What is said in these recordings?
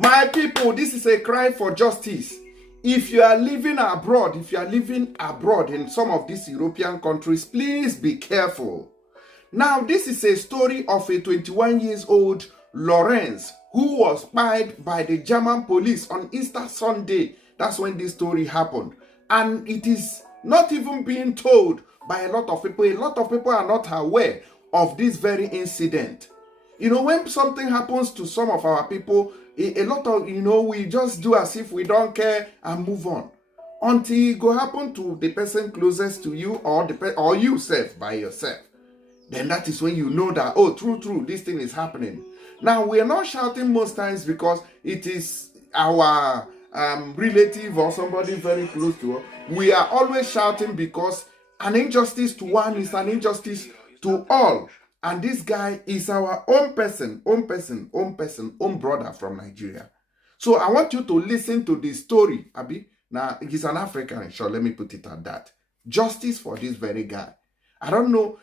My people, this is a cry for justice. If you are living abroad, in some of these European countries, please be careful. Now, this is a story of a 21-year-old Lorenz who was spied by the German police on Easter Sunday. That's when this story happened. And it is not even being told by a lot of people. A lot of people are not aware of this very incident. You know, when something happens to some of our people, a lot of, we just do as if we don't care and move on. Until it go happen to the person closest to you or yourself by yourself. Then that is when you know that, oh, true, this thing is happening. Now, we are not shouting most times because it is our relative or somebody very close to us. We are always shouting because an injustice to one is an injustice to all. And this guy is our own brother from Nigeria. So I want you to listen to this story, Abi. Now, he's an African, sure, let me put it at that. Justice for this very guy. I don't know,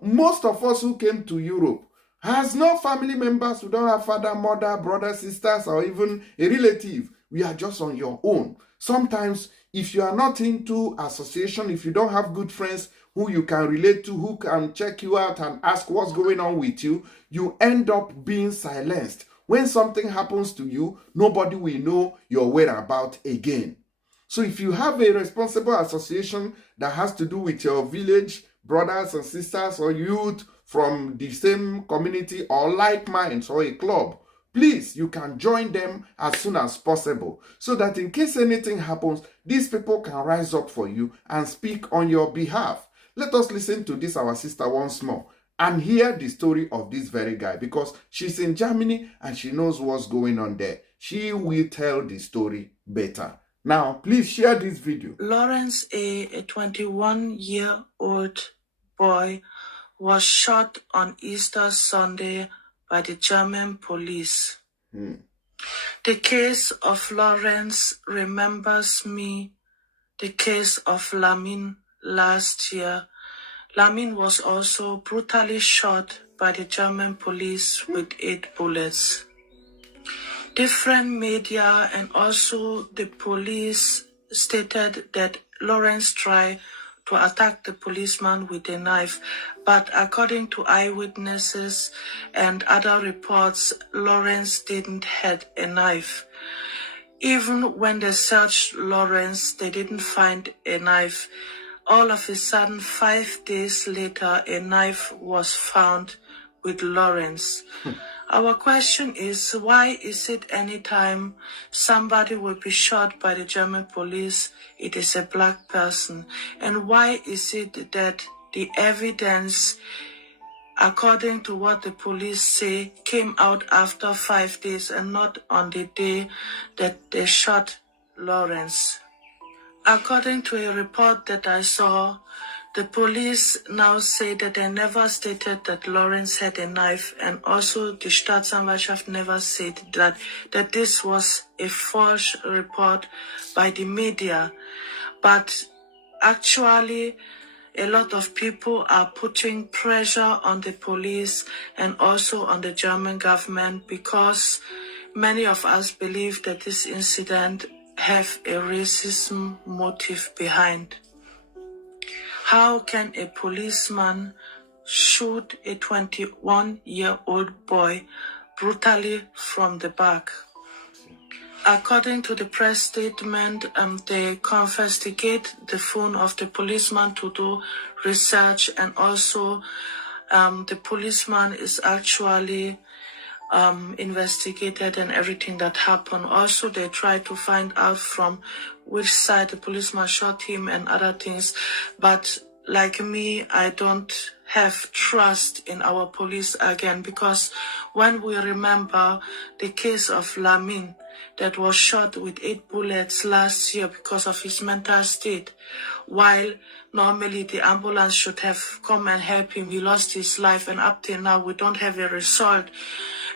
most of us who came to Europe has no family members. We don't have father, mother, brother, sisters, or even a relative. We are just on your own. Sometimes, if you are not into association, if you don't have good friends who you can relate to, who can check you out and ask what's going on with you, you end up being silenced. When something happens to you, nobody will know your whereabouts again. So if you have a responsible association that has to do with your village, brothers and sisters or youth from the same community or like minds or a club, please, you can join them as soon as possible so that in case anything happens, these people can rise up for you and speak on your behalf. Let us listen to this, our sister, once more and hear the story of this very guy because she's in Germany and she knows what's going on there. She will tell the story better. Now, please share this video. Lorenz, a 21-year-old boy, was shot on Easter Sunday by the German police. The case of Lorenz remembers me the case of Lamin last year. Lamin was also brutally shot by the German police with 8 bullets. Different media and also the police stated that Lorenz tried to attack the policeman with a knife, but according to eyewitnesses and other reports, Lorenz didn't have a knife. Even when they searched Lorenz, they didn't find a knife. All of a sudden, 5 days later, a knife was found with Lorenz. Our question is, why is it anytime somebody will be shot by the German police, it is a black person? And why is it that the evidence, according to what the police say, came out after 5 days and not on the day that they shot Lorenz? According to a report that I saw, the police now say that they never stated that Lorenz had a knife, and also the Staatsanwaltschaft never said that this was a false report by the media. But actually, a lot of people are putting pressure on the police and also on the German government because many of us believe that this incident have a racism motive behind. How can a policeman shoot a 21-year-old boy brutally from the back? According to the press statement, they confiscate the phone of the policeman to do research, and also the policeman is actually investigated and everything that happened. Also, they try to find out from which side the policeman shot him and other things. But like me, I don't have trust in our police again, because when we remember the case of Lamin that was shot with 8 bullets last year because of his mental state, while normally the ambulance should have come and help him, he lost his life, and up till now we don't have a result.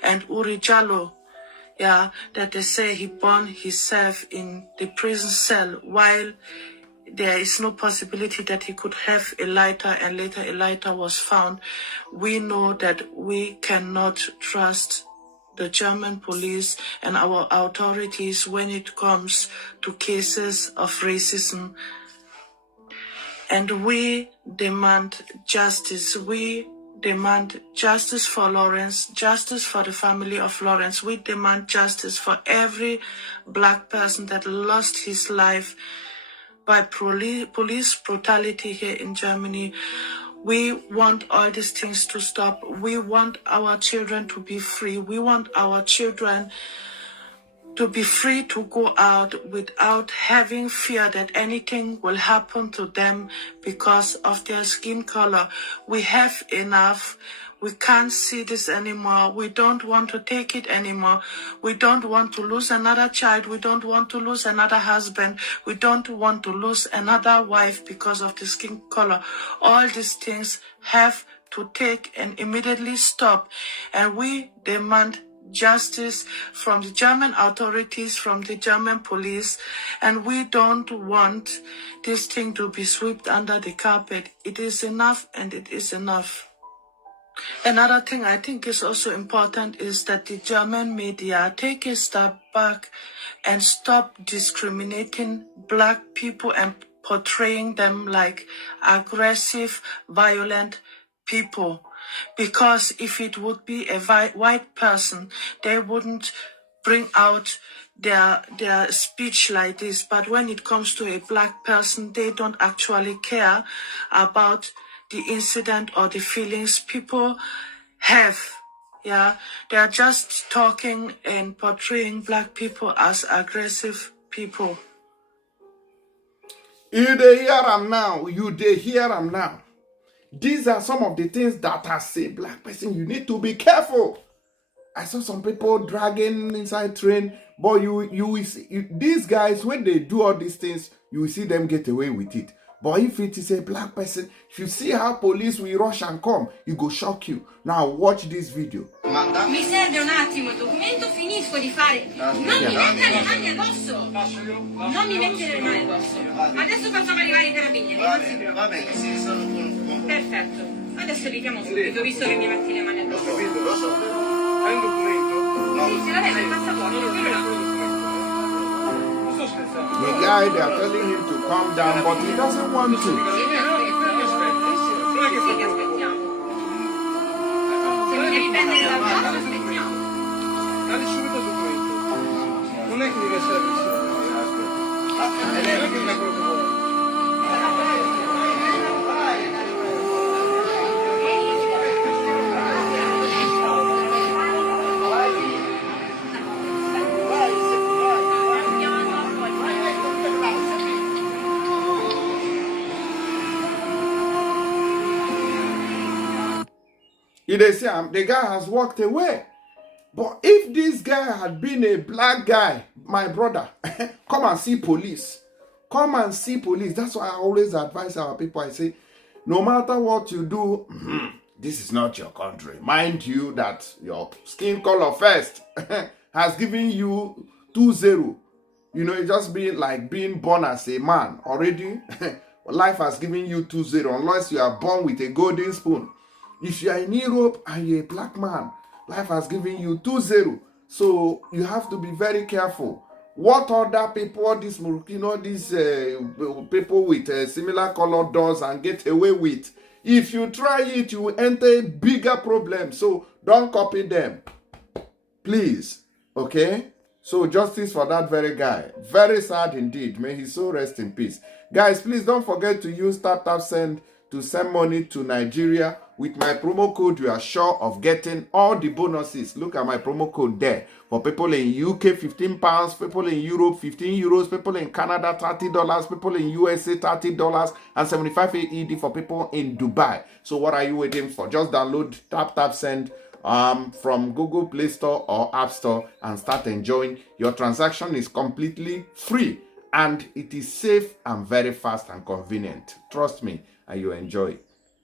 And Uri Jallo, that they say he burned himself in the prison cell, while there is no possibility that he could have a lighter, and later a lighter was found. We know that we cannot trust the German police and our authorities when it comes to cases of racism. And we demand justice. We demand justice for Lorenz, justice for the family of Lorenz. We demand justice for every black person that lost his life by police brutality here in Germany. We want all these things to stop. We want our children to be free. We want our children to be free to go out without having fear that anything will happen to them because of their skin color. We have enough. We can't see this anymore. We don't want to take it anymore. We don't want to lose another child. We don't want to lose another husband. We don't want to lose another wife because of the skin color. All these things have to take and immediately stop. And we demand justice from the German authorities, from the German police, and we don't want this thing to be swept under the carpet. It is enough, and it is enough. Another thing I think is also important is that the German media take a step back and stop discriminating black people and portraying them like aggressive, violent people. Because if it would be a white person, they wouldn't bring out their speech like this. But when it comes to a black person, they don't actually care about the incident or the feelings people have. Yeah, they are just talking and portraying black people as aggressive people. You dey hear am now. You dey hear am now. These are some of the things that as a black person, you need to be careful. I saw some people dragging inside train, but you will see, these guys, when they do all these things, you will see them get away with it. But if it is a black person, if you see how police will rush and come, it go shock you. Now watch this video. Mi serve un attimo il documento, finisco di fare. Non mi mettere le mani addosso. Non mi mettere le mani addosso. Adesso facciamo arrivare i carabinieri, non si preoccupi. Va bene, sì, sono Perfetto. Adesso li chiamo subito, visto che mi metti le mani addosso. Ho capito, lo so. Hai un documento? No. Sì, ce l'aveva il passaporto, quello là. The guy, they are telling him to calm down, but he doesn't want to. Sì, che aspettiamo. Se mi devi prendere dal braccio, aspettiamo. Dai subito il documento. Non è che deve essere aspetta. È lei che mi ha quello che vuole. They say the guy has walked away. But if this guy had been a black guy, my brother, come and see police. Come and see police. That's why I always advise our people. I say, no matter what you do, this is not your country. Mind you that your skin color first has given you 2-0. You know, it just be like being born as a man already. Life has given you 2-0 unless you are born with a golden spoon. If you are in Europe and you're a black man, life has given you 2-0. So you have to be very careful. What other people, these people with similar color does and get away with, if you try it, you will enter a bigger problem. So don't copy them. Please. Okay? So justice for that very guy. Very sad indeed. May his soul rest in peace. Guys, please don't forget to use TapTapSend to send money to Nigeria. With my promo code, you are sure of getting all the bonuses. Look at my promo code there. For people in UK, £15. People in Europe, €15. People in Canada, $30. People in USA, $30. And 75 AED for people in Dubai. So what are you waiting for? Just download TapTapSend from Google Play Store or App Store and start enjoying. Your transaction is completely free. And it is safe and very fast and convenient. Trust me, and you enjoy it.